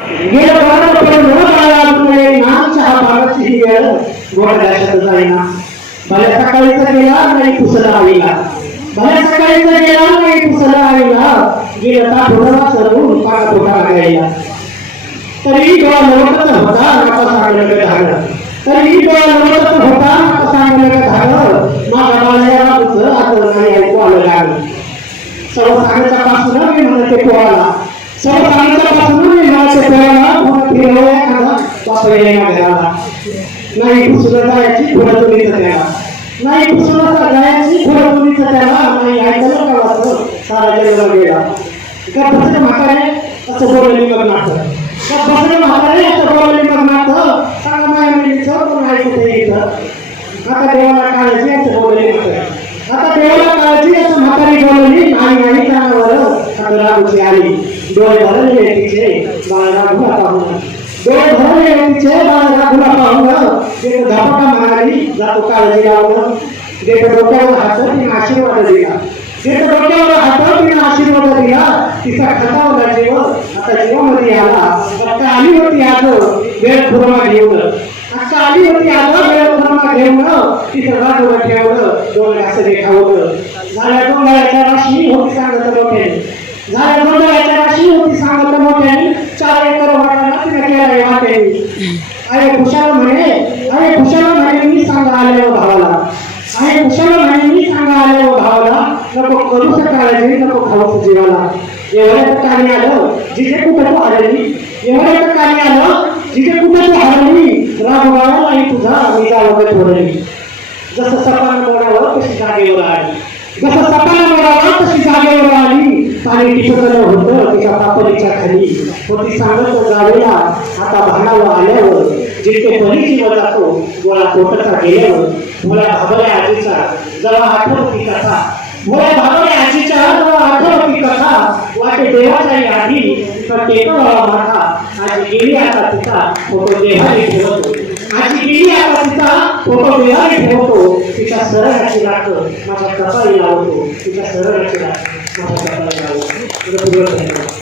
गेलं बरोबर पण काळामुळे नामच्या हा भागाची ही वेळ गोड लक्षात जाईना. भल्या सकाळीचा गेला नाही पुसला आईला, भल्या सकाळीचा गेला नाही पुसला आईला, गेलं ताठोडा सरवून पाका पोटा गायला. तरी डोळा लवटत होता नाका सांगलं धागं, तरी डोळा लवटत होता नाका सांगलं धागं, माझ्या बाळाला तुझं आता नाही ऐकू आलं लागलं. सर्व सांगायच्या पासून मी म्हणते पोळाला, सर्व सांगायच्या पासून मी म्हणते पोळाला, पुन्हा फिरवल्या एखादा बापा येईना घराला. नाही पुसलं जायची पुढं तुम्हीच त्याला, नाही पुसलं जायची पुढं तुम्हीच त्याला, नाही ऐकलं का वाचलं सारा जन्म गेला. का बसलं म्हातारे असं बोलले मग नातं, का बसलं म्हातारे असं बोलले मग नातं, सांगा माझ्या मुलीचं पण ऐकू ते इथं. आता देवाला काळजी असं बोलले म्हातारे, आता देवाला काळजी असं म्हातारी बोलली. आणि आई कानावर आता रागूची आली, डोळे भरले तिचे बाळ राघूला पाहून, डोळे भरले तिचे बाळ राघूला पाहून. एक धपका मारली जातो काळजी लावून, देत डोक्यावर हात तिने आशीर्वाद दिला, देत डोक्यावर हात तिने आशीर्वाद दिला. तिचा खतावला जीव आता जीवामध्ये आला. आता आली होती आज वेळ खुरमा घेऊन, आता आली होती आज वेळ खुरमा घेऊन, तिचं राजोबा ठेवलं डोळे असं देखावलं. झाल्या गोंधळाच्या राशी होती सांगत मोठ्याने, झाल्या गोंधळाच्या राशी होती सांगत मोठ्याने, 4 एकर वाटाला तिने केला वाट्याने. अरे खुशाल म्हणे, अरे खुशाल म्हणे मी सांगा आल्या भावाला, अरे खुशाल म्हणे मी सांगा आल्या भावाला, नको करूच काळजी नको खाऊच जीवाला. एवढ्या ठिकाणी आलं जिथे कुठं तू हरली, एवढ्या ठिकाणी आलं जिथे कुठं तू हरली, राघवाला तुझा मी जावं थोडली. जसं सपान मोडावं तशी जागेवर आली, जसं सपान मोडावं तशी जागेवर आली. पाणी टिपकलं होतं तिच्या पापडीच्या खाली, होती सांगत जावेला आता भांडावं आल्यावर, जितके परीची जातो गोळा कोटचा गेल्यावर. मुला भाबल्या आजीचा जेव्हा आठवती कथा, मुला भाबल्या आजीच्या जेव्हा आठवती कथा, वाटे देवाच्याही आधी तर टेकवावा माथा. आजी गेली आता तिचा फोटो देवाने ठेवतो, आजी गेली आता तिचा फोटो देवाने ठेवतो. तिच्या सरळाची राख माझ्या कपाळी लावतो, तिच्या सरळाची राख माझ्या कपाळी लावतो.